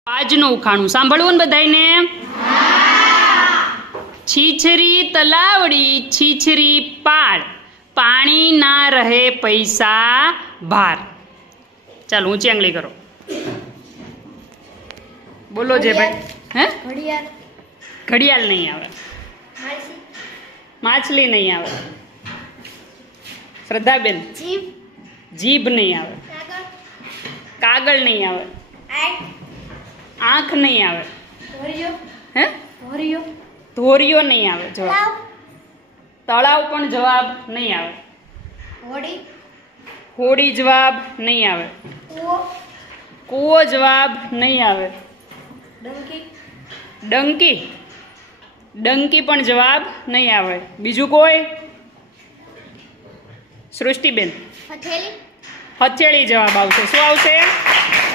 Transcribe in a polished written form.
આજનું ઉખાણું સાંભળવું ને બધાયને? છીછરી તલાવડી છીછરી પાળ, પાણી ના રહે પૈસા ભાર. ચાલો ઊંચી આંગળી કરો. બોલો જે ભાઈ. હે? ઘડિયાળ. ઘડિયાળ નહીં આવે. માછલી નહીં આવે. શ્રદ્ધાબેન. જીભ. જીભ નહીં આવે. કાગળ નહીં આવે. આંખ નહીં આવે. ધોરિયો. હે? ધોરિયો. ધોરિયો નહીં આવે જવાબ. તળાવ પણ જવાબ નહીં આવે. હોડી. હોડી જવાબ નહીં આવે. કૂવો. કૂવો જવાબ નહીં આવે. ડંકી. ડંકી. ડંકી પણ જવાબ નહીં આવે. બીજું કોઈ? સૃષ્ટિબેન. હથેળી. હથેળી જવાબ આવશે. શું આવશે?